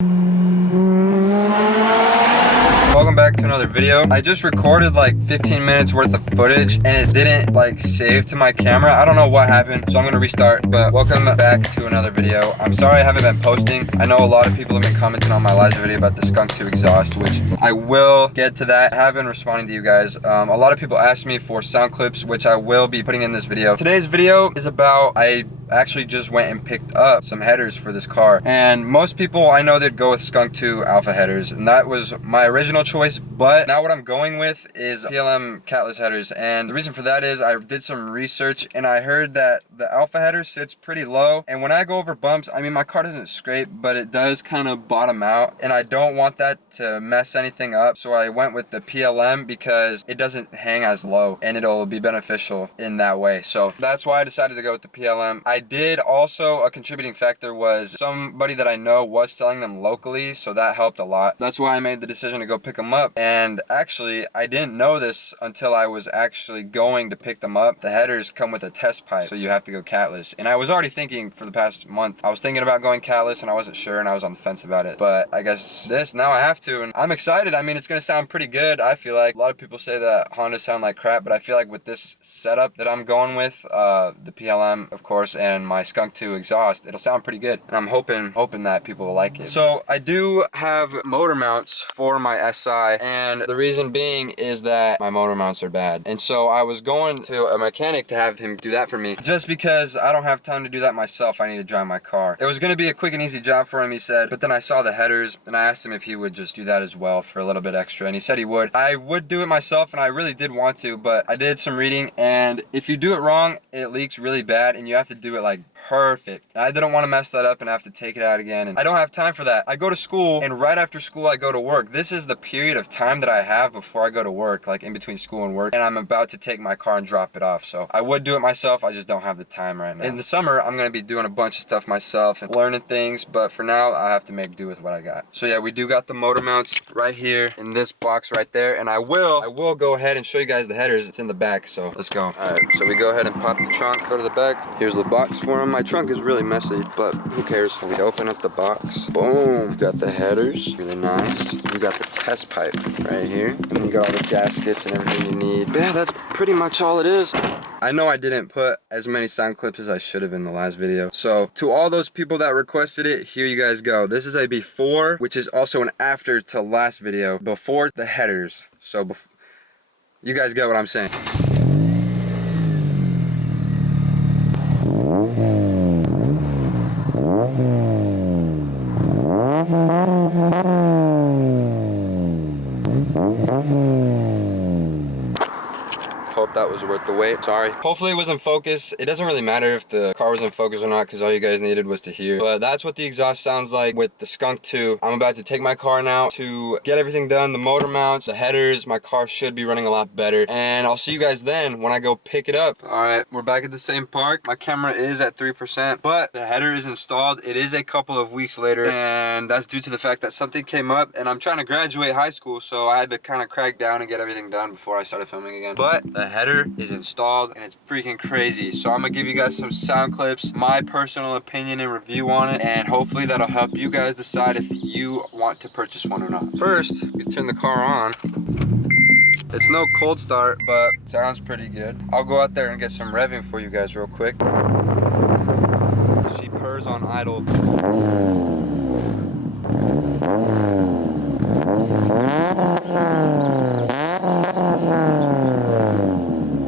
Welcome back to another video. I just recorded like 15 minutes worth of footage and it didn't like save to my camera. I don't know what happened, so I'm gonna restart. But welcome back to another video. I'm sorry I haven't been posting. I know a lot of people have been commenting on my last video about the Skunk2 exhaust, which I will get to that. I have been responding to you guys. A lot of people asked me for sound clips, which I will be putting in this video. Today's video is about, I actually just went and picked up some headers for this car, and most people I know they'd go with Skunk2 alpha headers, and that was my original choice. But now what I'm going with is PLM catless headers, and the reason for that is I did some research and I heard that the alpha header sits pretty low, and when I go over bumps, I mean, my car doesn't scrape, but it does kind of bottom out, and I don't want that to mess anything up. So I went with the PLM because it doesn't hang as low and it'll be beneficial in that way. So that's why I decided to go with the PLM. I did also, a contributing factor was somebody that I know was selling them locally, so that helped a lot. That's why I made the decision to go pick them up. And actually, I didn't know this until I was actually going to pick them up. The headers come with a test pipe, so you have to go catless. And I was already thinking for the past month, I was thinking about going catless and I wasn't sure and I was on the fence about it. But I guess now I have to, and I'm excited. I mean, it's gonna sound pretty good. I feel like a lot of people say that Honda sound like crap, but I feel like with this setup that I'm going with, the PLM, of course, and my Skunk2 exhaust, it'll sound pretty good. And I'm hoping that people will like it. So I do have motor mounts for my SI, and the reason being is that my motor mounts are bad. And so I was going to a mechanic to have him do that for me, just because I don't have time to do that myself. I need to drive my car. It was gonna be a quick and easy job for him, he said, but then I saw the headers and I asked him if he would just do that as well for a little bit extra, and he said he would. I would do it myself, and I really did want to, but I did some reading, and if you do it wrong, it leaks really bad, and you have to do it like perfect. And I didn't want to mess that up and have to take it out again, and I don't have time for that. I go to school, and right after school I go to work. This is the period of time that I have before I go to work, like in between school and work, and I'm about to take my car and drop it off. So I would do it myself, I just don't have the time right now. In the summer, I'm going to be doing a bunch of stuff myself and learning things, but for now I have to make do with what I got. So yeah, we do got the motor mounts right here in this box right there, and I will go ahead and show you guys the headers. It's in the back, so let's go. Alright, so we go ahead and pop the trunk, go to the back. Here's the box for them. My trunk is really messy, but who cares? So we open up the box. Boom, got the headers, really nice. You got the test pipe right here, and you got all the gaskets and everything you need. But yeah, that's pretty much all it is. I know I didn't put as many sound clips as I should have in the last video. So to all those people that requested it, here you guys go. This is a before, which is also an after to last video, before the headers. So you guys get what I'm saying. Hope that was worth the wait. Sorry. Hopefully it was in focus. It doesn't really matter if the car was in focus or not, because all you guys needed was to hear. But that's what the exhaust sounds like with the Skunk2. I'm about to take my car now to get everything done. The motor mounts, the headers, my car should be running a lot better. And I'll see you guys then when I go pick it up. Alright, we're back at the same park. My camera is at 3%, but the header is installed. It is a couple of weeks later, and that's due to the fact that something came up, and I'm trying to graduate high school, so I had to kind of crack down and get everything done before I started filming again. But the header is installed and it's freaking crazy. So I'm gonna give you guys some sound clips, my personal opinion and review on it, and hopefully that'll help you guys decide if you want to purchase one or not. First, we turn the car on. It's no cold start, but it sounds pretty good. I'll go out there and get some revving for you guys real quick. She purrs on idle.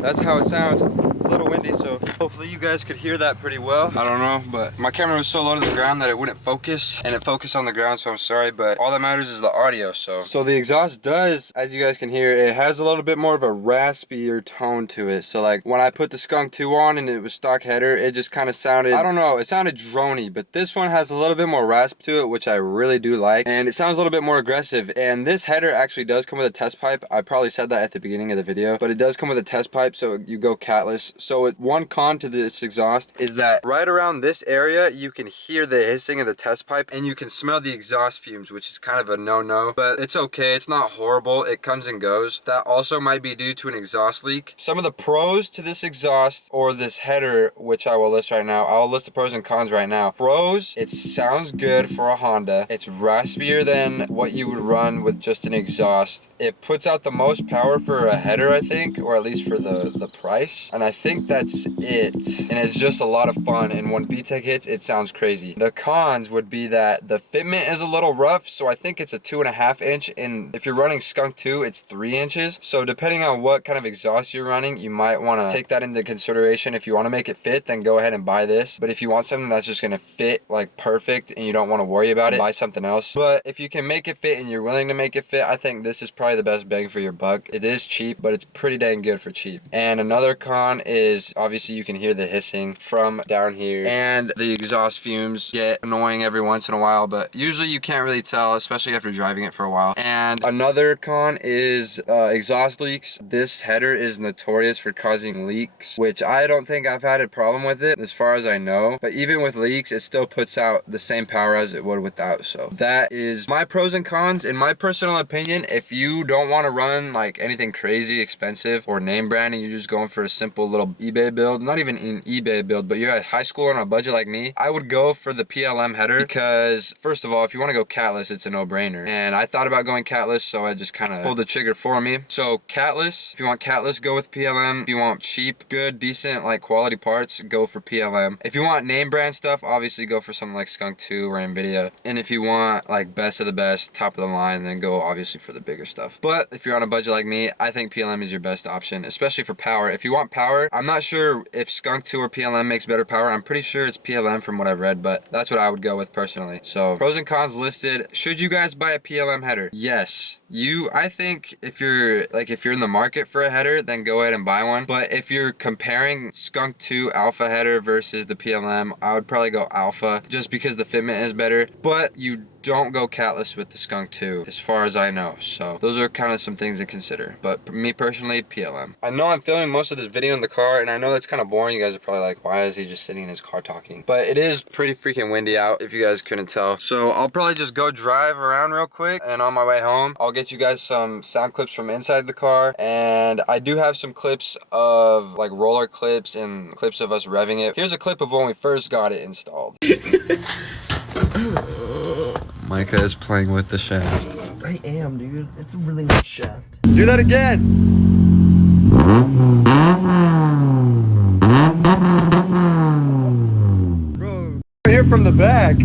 That's how it sounds. It's a little windy, so hopefully you guys could hear that pretty well. I don't know, but my camera was so low to the ground that it wouldn't focus, and it focused on the ground, so I'm sorry, but all that matters is the audio. So the exhaust does, as you guys can hear, it has a little bit more of a raspier tone to it. So like when I put the Skunk2 on and it was stock header, it just kind of sounded, I don't know, it sounded drony, but this one has a little bit more rasp to it, which I really do like, and it sounds a little bit more aggressive. And this header actually does come with a test pipe. I probably said that at the beginning of the video, but it does come with a test pipe, so you go catless. So one con to the this exhaust is that right around this area, you can hear the hissing of the test pipe and you can smell the exhaust fumes, which is kind of a no-no, but it's okay. It's not horrible. It comes and goes. That also might be due to an exhaust leak. Some of the pros to this exhaust or this header, which I will list right now. I'll list the pros and cons right now. Pros, it sounds good for a Honda. It's raspier than what you would run with just an exhaust. It puts out the most power for a header, I think, or at least for the price. And I think that's it. And it's just a lot of fun. And when VTEC hits, it sounds crazy. The cons would be that the fitment is a little rough. So I think it's a 2.5 inch. And if you're running Skunk2, it's 3 inches. So depending on what kind of exhaust you're running, you might want to take that into consideration. If you want to make it fit, then go ahead and buy this. But if you want something that's just going to fit like perfect and you don't want to worry about it, buy something else. But if you can make it fit and you're willing to make it fit, I think this is probably the best bang for your buck. It is cheap, but it's pretty dang good for cheap. And another con is obviously you can hear the hissing from down here, and the exhaust fumes get annoying every once in a while, but usually you can't really tell, especially after driving it for a while. And another con is exhaust leaks. This header is notorious for causing leaks, which I don't think I've had a problem with it as far as I know, but even with leaks, it still puts out the same power as it would without. So that is my pros and cons. In my personal opinion, if you don't want to run like anything crazy expensive or name brand and you're just going for a simple little eBay build, not even an eBay build, but you're at high school on a budget like me, I would go for the PLM header because first of all, if you want to go catless, it's a no-brainer. And I thought about going catless, so I just kind of pulled the trigger for me. So catless, if you want catless, go with PLM. If you want cheap, good, decent, like quality parts, go for PLM. If you want name brand stuff, obviously go for something like Skunk2 or Nvidia. And if you want like best of the best, top of the line, then go obviously for the bigger stuff. But if you're on a budget like me, I think PLM is your best option, especially for power. If you want power, I'm not sure if Skunk2 or PLM makes better power. I'm pretty sure it's PLM from what I've read, but that's what I would go with personally. So pros and cons listed. Should you guys buy a PLM header? Yes. I think if you're in the market for a header, then go ahead and buy one. But if you're comparing Skunk2 Alpha header versus the PLM, I would probably go Alpha just because the fitment is better. But you don't go catless with the Skunk2 as far as I know. So those are kind of some things to consider. But me personally, PLM. I know I'm filming most of this video in the car, and I know that's kind of boring. You guys are probably like, why is he just sitting in his car talking? But it is pretty freaking windy out, if you guys couldn't tell. So I'll probably just go drive around real quick, and on my way home, I'll get you guys some sound clips from inside the car. And I do have some clips of like roller clips and clips of us revving it. Here's a clip of when we first got it installed. Micah is playing with the shaft. I am, dude. It's a really nice shaft. Do that again! Bro, here from the back.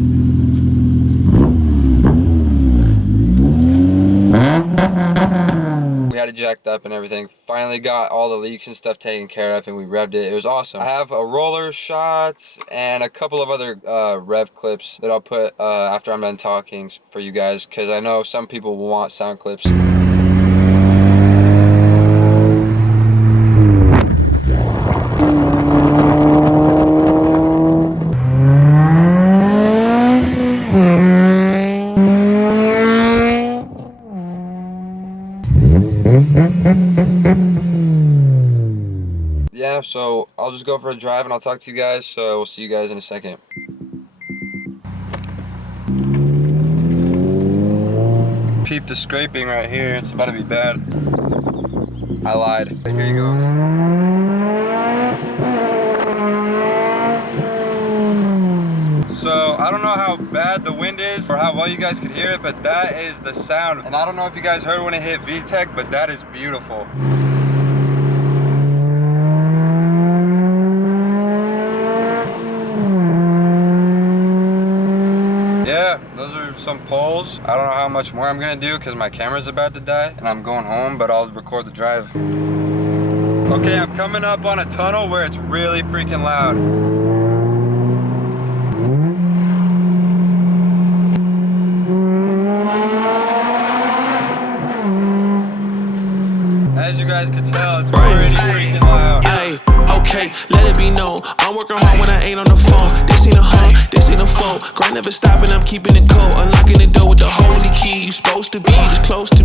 We had it jacked up and everything. Finally got all the leaks and stuff taken care of, and we revved it. It was awesome. I have a roller shot and a couple of other rev clips that I'll put after I'm done talking for you guys, because I know some people will want sound clips. Yeah, so I'll just go for a drive and I'll talk to you guys, so we'll see you guys in a second. Peep the scraping right here, it's about to be bad. I lied. Here you go. So I don't know how bad the wind is or how well you guys could hear it, but that is the sound. And I don't know if you guys heard when it hit VTEC, but that is beautiful. Yeah, those are some pulls. I don't know how much more I'm gonna do because my camera's about to die and I'm going home, but I'll record the drive. Okay, I'm coming up on a tunnel where it's really freaking loud. As you guys can tell, it's pretty freaking loud. Hey, okay, let it be known, I'm working hard when I ain't on the phone. This ain't a home, this ain't a phone. Grind never stopping, I'm keeping it cold. Unlocking the door with the holy key. You supposed to be this close to me.